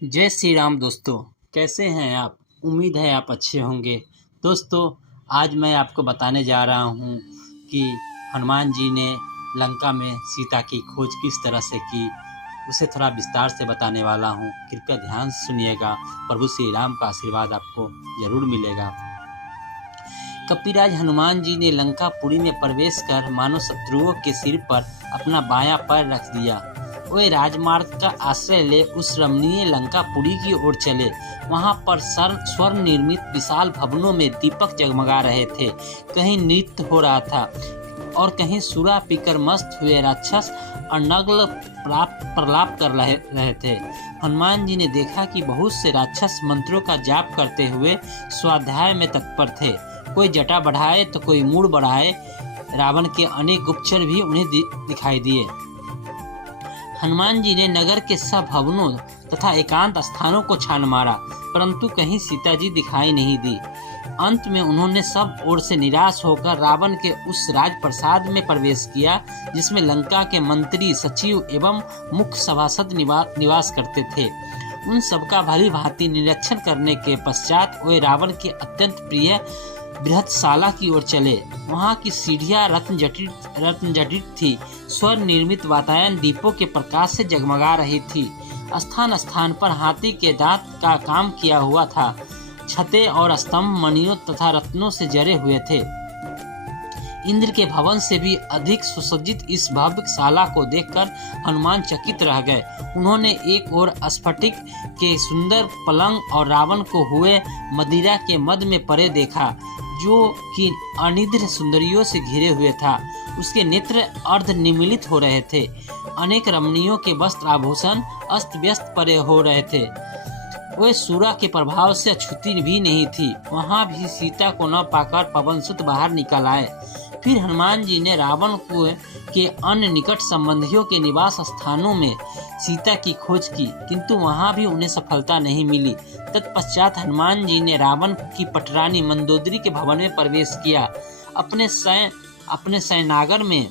जय श्री राम दोस्तों। कैसे हैं आप? उम्मीद है आप अच्छे होंगे। दोस्तों, आज मैं आपको बताने जा रहा हूं कि हनुमान जी ने लंका में सीता की खोज किस तरह से की, उसे थोड़ा विस्तार से बताने वाला हूं। कृपया ध्यान से सुनिएगा। प्रभु श्री राम का आशीर्वाद आपको जरूर मिलेगा। कपिराज हनुमान जी ने लंकापुरी में प्रवेश कर मानव शत्रुओं के सिर पर अपना बायां पैर रख दिया। वे राजमार्ग का आश्रय ले उस रमणीय लंकापुरी की ओर चले। वहां पर स्वर्ण निर्मित विशाल भवनों में दीपक जगमगा रहे थे। कहीं नृत्य हो रहा था और कहीं सुरा पीकर मस्त हुए राक्षस अनर्गल प्रलाप कर रहे थे। हनुमान जी ने देखा कि बहुत से राक्षस मंत्रों का जाप करते हुए स्वाध्याय में तत्पर थे। कोई जटा बढ़ाए तो कोई मूड़ बढ़ाए। रावण के अनेक गुप्तचर भी उन्हें दिखाई दिए। हनुमान जी ने नगर के सब भवनों तथा एकांत स्थानों को छान मारा, परंतु कहीं सीता जी दिखाई नहीं दी। अंत में उन्होंने सब ओर से निराश होकर रावण के उस राजप्रसाद में प्रवेश किया जिसमें लंका के मंत्री, सचिव एवं मुख्य सभासद निवास करते थे। उन सबका भली भांति निरीक्षण करने के पश्चात वे रावण के अत्यंत प्रिय बृहत्शाला की ओर चले। वहां की सीढ़ियां रत्न जटित थी। स्वर्ण निर्मित वातायन दीपों के प्रकाश से जगमगा रही थी। स्थान स्थान पर हाथी के दांत का काम किया हुआ था। छतें और स्तंभ मणियों तथा रत्नों से जड़े हुए थे। इंद्र के भवन से भी अधिक सुसज्जित इस भव्य शाला को देखकर हनुमान चकित रह गए। उन्होंने एक ओर स्फटिक के सुंदर पलंग और रावण को हुए मदिरा के मद में पड़े देखा, जो कि अनिद्र सुंदरियों से घिरे हुए था। उसके नेत्र अर्ध निमीलित हो रहे थे। अनेक रमणियों के वस्त्र आभूषण अस्त व्यस्त पड़े हो रहे थे। वे सूरा के प्रभाव से अछूती भी नहीं थी। वहां भी सीता को न पाकर पवनसुत बाहर निकल आए। फिर हनुमान जी ने रावण के अन्य निकट संबंधियों के निवास स्थानों में सीता की खोज की, किंतु वहां भी उन्हें सफलता नहीं मिली। तत्पश्चात हनुमान जी ने रावण की पटरानी मंदोदरी के भवन में प्रवेश किया। अपने शयनागार में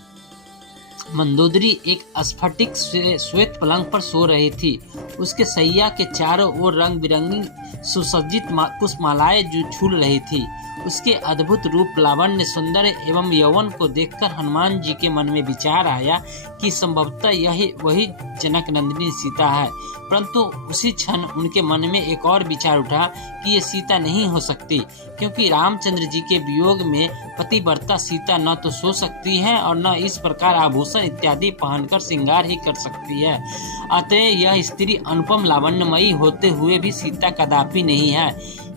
मंदोदरी एक स्फटिक श्वेत पलंग पर सो रही थी। उसके सैया के चारों ओर रंग बिरंगी सुसज्जित पुष्पमालाएं झूल रही थी। उसके अद्भुत रूप, लावण्य, सौंदर्य एवं यौवन को देखकर हनुमान जी के मन में विचार आया कि संभवतः यही वही जनक नंदिनी सीता है। परंतु उसी क्षण उनके मन में एक और विचार उठा कि ये सीता नहीं हो सकती, क्योंकि रामचंद्र जी के वियोग में पतिव्रता सीता न तो सो सकती है और न इस प्रकार आभूषण इत्यादि पहनकर श्रृंगार ही कर सकती है। अतः यह स्त्री अनुपम लावण्यमयी होते हुए भी सीता कदापि नहीं है।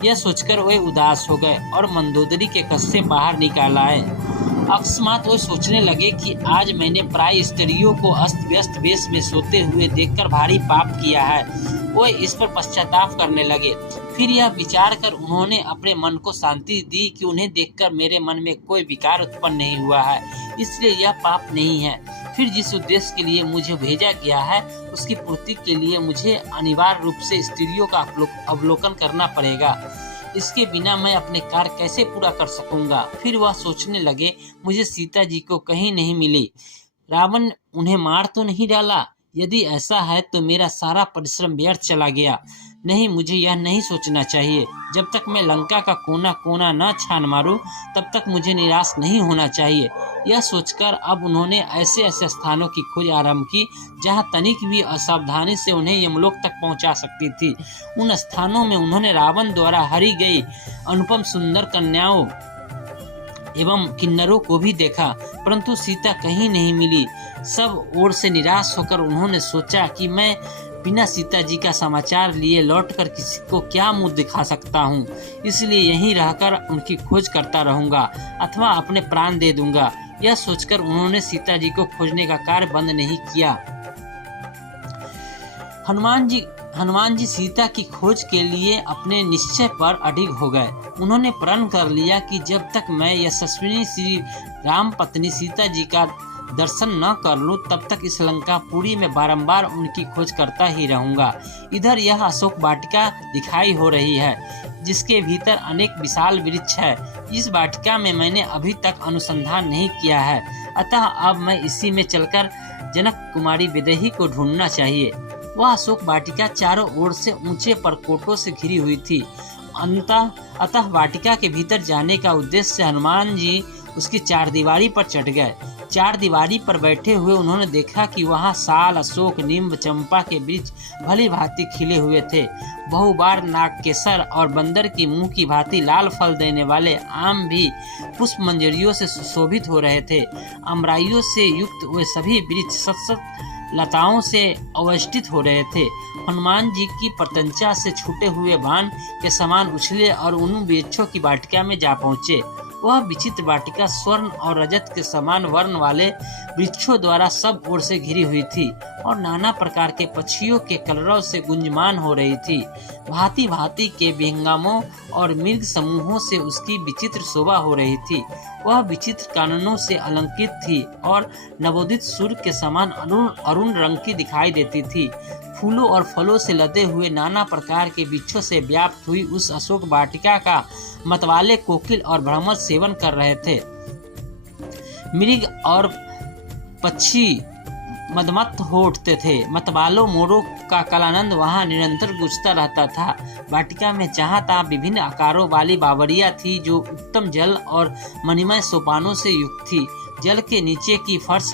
यह सोचकर वे उदास हो गए और मंदोदरी के कक्ष से बाहर निकाल आए। अकस्मात वो सोचने लगे कि आज मैंने प्राय स्त्रियों को अस्त व्यस्त वेश में सोते हुए देखकर भारी पाप किया है। वो इस पर पश्चाताप करने लगे। फिर यह विचार कर उन्होंने अपने मन को शांति दी कि उन्हें देखकर मेरे मन में कोई विकार उत्पन्न नहीं हुआ है, इसलिए यह पाप नहीं है। फिर जिस उद्देश्य के लिए मुझे भेजा गया है उसकी पूर्ति के लिए मुझे अनिवार्य रूप से स्त्रियों का अवलोकन करना पड़ेगा। इसके बिना मैं अपने कार्य कैसे पूरा कर सकूंगा। फिर वह सोचने लगे, मुझे सीता जी को कहीं नहीं मिली। रावण उन्हें मार तो नहीं डाला? यदि ऐसा है तो मेरा सारा परिश्रम व्यर्थ चला गया। नहीं, मुझे यह नहीं सोचना चाहिए। जब तक मैं लंका का कोना कोना न छान मारूं, तब तक मुझे निराश नहीं होना चाहिए। यह सोचकर अब उन्होंने ऐसे ऐसे स्थानों की खोज आरंभ की जहां तनिक भी असावधानी से उन्हें यमलोक तक पहुंचा सकती थी। उन स्थानों में उन्होंने रावण द्वारा हरी गई अनुपम सुंदर कन्याओं एवं किन्नरों को भी देखा, परंतु सीता कहीं नहीं मिली। सब ओर से निराश होकर उन्होंने सोचा कि मैं बिना सीता जी का समाचार लिए लौटकर किसी को क्या मुंह दिखा सकता हूँ, इसलिए यहीं रहकर उनकी खोज करता रहूंगा अथवा अपने प्राण दे दूंगा। यह सोचकर उन्होंने सीता जी को खोजने का कार्य बंद नहीं किया। हनुमान जी सीता की खोज के लिए अपने निश्चय पर अडिग हो गए। उन्होंने प्रण कर लिया कि जब तक मैं यशस्विनी श्री राम पत्नी सीता जी का दर्शन न कर लूं, तब तक इस लंकापुरी में बारंबार उनकी खोज करता ही रहूंगा। इधर यह अशोक वाटिका दिखाई हो रही है, जिसके भीतर अनेक विशाल वृक्ष है। इस वाटिका में मैंने अभी तक अनुसंधान नहीं किया है, अतः अब मैं इसी में चलकर जनक कुमारी विदेही को ढूंढना चाहिए। वह अशोक वाटिका चारों ओर से ऊंचे परकोटों से घिरी हुई थी। अतः वाटिका के भीतर जाने का उद्देश्य से हनुमान जी उसकी चारदीवारी पर चढ़ गए। चारदीवारी पर बैठे हुए उन्होंने देखा कि वहां साल, अशोक, नीम, चंपा के वृक्ष भली भांति खिले हुए थे। बहुबार नागकेसर और बंदर की मुंह की भांति लाल फल देने वाले आम भी पुष्प मंजरियों से सुशोभित हो रहे थे। अमराइयों से युक्त वे सभी वृक्ष सत लताओं से अवेष्टित हो रहे थे। हनुमान जी की प्रत्यंचा से छूटे हुए बाण के समान उछले और उन वृक्षों की वाटिका में जा पहुंचे। वह विचित्र वाटिका स्वर्ण और रजत के समान वर्ण वाले वृक्षों द्वारा सब ओर से घिरी हुई थी और नाना प्रकार के पक्षियों के कलरव से गुंजमान हो रही थी। भांति भांति के विहंगमों और मृग समूहों से उसकी विचित्र शोभा हो रही थी। वह विचित्र काननों से अलंकृत थी और नवोदित सूर्य के समान अरुण रंग की दिखाई देती थी। फूलों और फलों से लदे हुए नाना प्रकार के वृक्षों से व्याप्त हुई उस अशोक वाटिका का मतवाले कोकिल और भ्रमर सेवन कर रहे थे। मृग और पक्षी मदमत्त हो उठते थे। मतवालों मोरों का कलानंद वहां निरंतर गूंजता रहता था। वाटिका में जहां तहां विभिन्न आकारों वाली बावरियां थी जो उत्तम जल और मणिमय सोपानों से युक्त थी। जल के नीचे की फर्श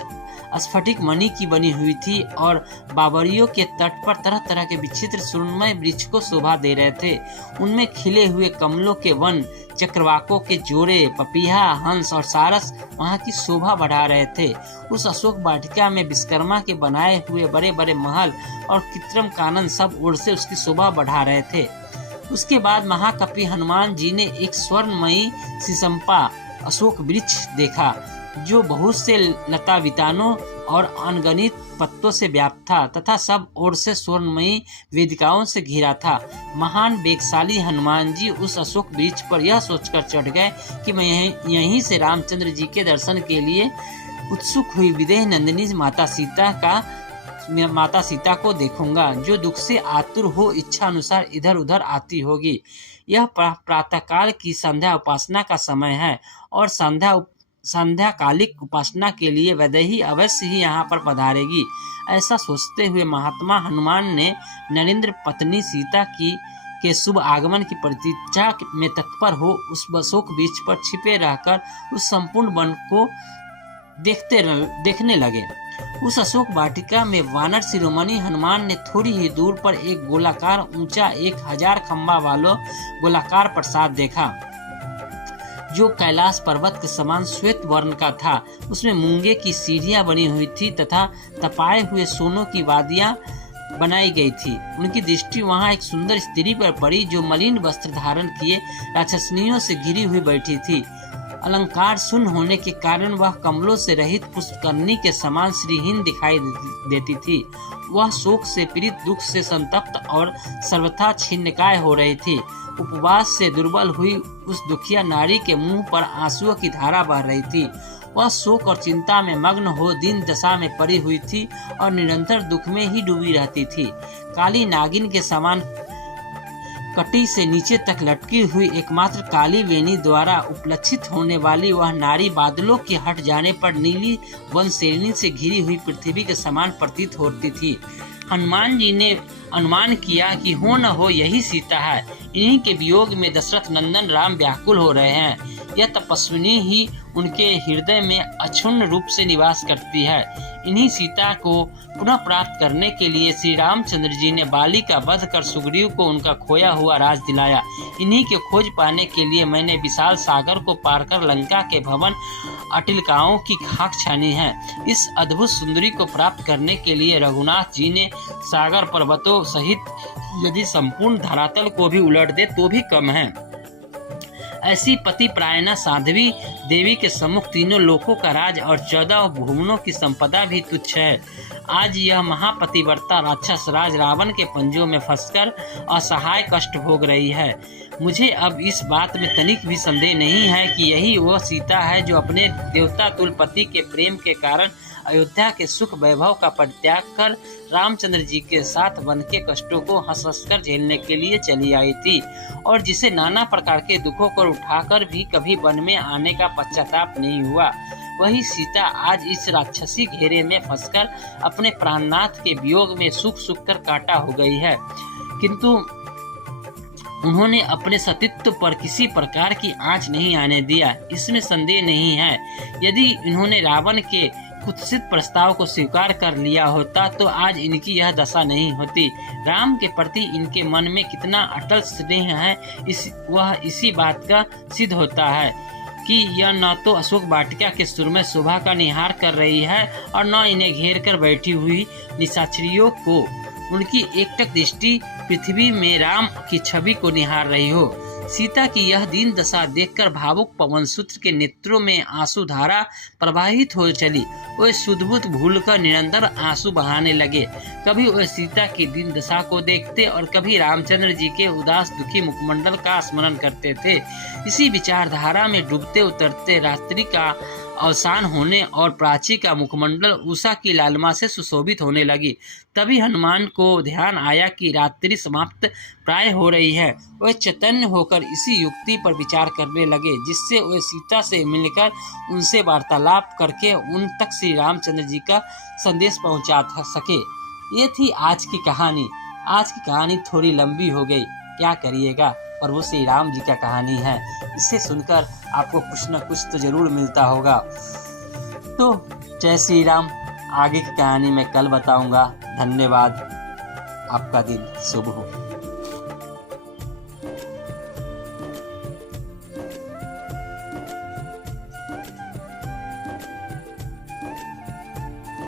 स्फटिक मणि की बनी हुई थी और बावरियों के तट पर तरह तरह के विचित्र सुरमय वृक्ष को शोभा दे रहे थे। उनमें खिले हुए कमलों के वन, चक्रवाकों के जोड़े, पपीहा, हंस और सारस वहां की शोभा बढ़ा रहे थे। उस अशोक वाटिका में विश्वकर्मा के बनाए हुए बड़े बड़े महल और कृत्रिम कानन सब ओर से उसकी शोभा बढ़ा रहे थे। उसके बाद महाकपि हनुमान जी ने एक स्वर्णमयी शीशम्पा अशोक वृक्ष देखा जो बहुत से लता वितानों और अनगणित पत्तों से व्याप्त था तथा सब ओर से स्वर्णमयी वेदिकाओं से घिरा था। महान वेगशाली हनुमान जी उस अशोक वृक्ष पर यह सोचकर चढ़ गए कि मैं यहीं से रामचंद्र जी के दर्शन के लिए उत्सुक हुई विदेह नंदिनी माता सीता को देखूंगा, जो दुख से आतुर हो इच्छा अनुसार इधर उधर आती होगी। यह प्रातःकाल की संध्या उपासना का समय है और संध्याकालिक उपासना के लिए वैदेही अवश्य ही यहाँ पर पधारेगी। ऐसा सोचते हुए महात्मा हनुमान ने नरेंद्र पत्नी सीता के शुभ आगमन की प्रतीक्षा में तत्पर हो उस अशोक वृक्ष पर छिपे रहकर उस संपूर्ण वन को देखने लगे। उस अशोक वाटिका में वानर शिरोमणि हनुमान ने थोड़ी ही दूर पर एक गोलाकार ऊंचा 1000 खंबा वाला गोलाकार प्रासाद देखा जो कैलाश पर्वत के समान श्वेत वर्ण का था। उसमें मूंगे की सीढ़ियां बनी हुई थी तथा तपाए हुए सोनों की वादियां बनाई गई थी। उनकी दृष्टि वहां एक सुंदर स्त्री पर पड़ी जो मलिन वस्त्र धारण किए राक्षसनियों से घिरी हुई बैठी थी। अलंकार शून्य होने के कारण वह कमलों से रहित पुष्पकर्णी के समान श्रीहीन दिखाई देती थी। वह शोक से पीड़ित, दुख से संतप्त और सर्वथा छिन्नकाय हो रही थी। उपवास से दुर्बल हुई उस दुखिया नारी के मुंह पर आंसुओं की धारा बह रही थी। वह शोक और चिंता में मग्न हो दीन दशा में पड़ी हुई थी और निरंतर दुख में ही डूबी रहती थी। काली नागिन के समान कटी से नीचे तक लटकी हुई एकमात्र काली वेणी द्वारा उपलक्षित होने वाली वह नारी बादलों के हट जाने पर नीली वन श्रेणी से घिरी हुई पृथ्वी के समान प्रतीत होती थी। हनुमान जी ने अनुमान किया कि हो न हो यही सीता है। इन्हीं के वियोग में दशरथ नंदन राम व्याकुल हो रहे हैं। यह तपस्विनी ही उनके हृदय में अक्षुण्ण रूप से निवास करती है। इन्हीं सीता को पुनः प्राप्त करने के लिए श्री रामचंद्र जी ने बाली का वध कर सुग्रीव को उनका खोया हुआ राज दिलाया। इन्हीं के खोज पाने के लिए मैंने विशाल सागर को पार कर लंका के भवन अटिलकाओं की खाक छानी है। इस अद्भुत सुंदरी को प्राप्त करने के लिए रघुनाथ जी ने सागर पर्वतों सहित यदि संपूर्ण धरातल को भी उलट दे तो भी कम है। ऐसी पति प्रायणा साध्वी देवी के सम्मुख तीनों लोकों का राज और 14 भुवनों की संपदा भी तुच्छ है। आज यह महापतिव्रता राक्षस राज रावण के पंजों में फंसकर असहाय कष्ट भोग रही है। मुझे अब इस बात में तनिक भी संदेह नहीं है कि यही वह सीता है जो अपने देवता तुल्य पति के प्रेम के कारण अयोध्या के सुख वैभव का परित्याग कर रामचंद्र जी के साथ वन के कष्टों को हंस हंस कर झेलने के लिए चली आई थी और जिसे नाना प्रकार के दुखों को उठाकर भी कभी वन में आने का पश्चाताप नहीं हुआ। वही सीता आज इस राक्षसी घेरे में फंसकर अपने प्राणनाथ के वियोग में सूख सूख कर काटा हो गई है, किंतु उन्होंने अपने सतीत्व पर किसी प्रकार की आंच नहीं आने दिया, इसमें संदेह नहीं है। यदि इन्होंने रावण के कुत्सित प्रस्ताव को स्वीकार कर लिया होता तो आज इनकी यह दशा नहीं होती। राम के प्रति इनके मन में कितना अटल स्नेह है वह इसी बात का सिद्ध होता है कि यह न तो अशोक वाटिका के सुरमय शोभा का निहार कर रही है और न इन्हें घेर कर बैठी हुई निशाचरियों को उनकी एकटक दृष्टि पृथ्वी में राम की छवि को निहार रही हो। सीता की यह दीन दशा देखकर भावुक पवनसुत के नेत्रों में आंसू धारा प्रवाहित हो चली। वे सुधबुध भूलकर निरंतर आंसू बहाने लगे। कभी वे सीता की दीन दशा को देखते और कभी रामचंद्र जी के उदास दुखी मुखमंडल का स्मरण करते थे। इसी विचारधारा में डूबते उतरते रात्रि का अवसान होने और प्राची का मुखमंडल उषा की लालिमा से सुशोभित होने लगी। तभी हनुमान को ध्यान आया कि रात्रि समाप्त प्राय हो रही है। वे चैतन्य होकर इसी युक्ति पर विचार करने लगे जिससे वे सीता से मिलकर उनसे वार्तालाप करके उन तक श्री रामचंद्र जी का संदेश पहुंचा सके। ये थी आज की कहानी। आज की कहानी थोड़ी लंबी हो गई, क्या करिएगा, पर वो श्री राम जी का कहानी है। इसे सुनकर आपको कुछ न कुछ तो जरूर मिलता होगा। तो जय श्री राम। आगे की कहानी मैं कल बताऊंगा। धन्यवाद। आपका दिन शुभ हो।